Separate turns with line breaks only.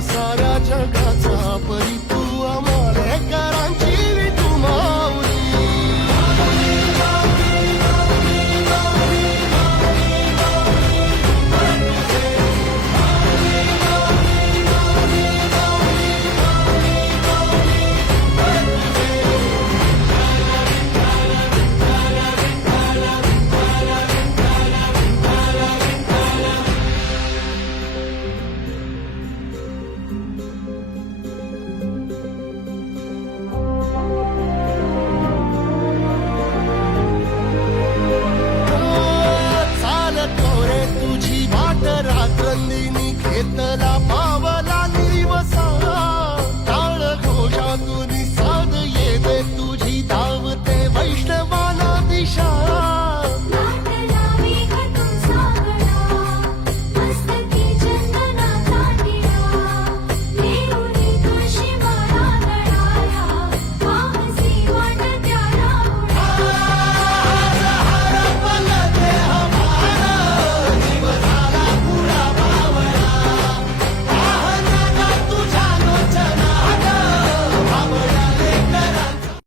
सारा जगाचा परिपूर्ण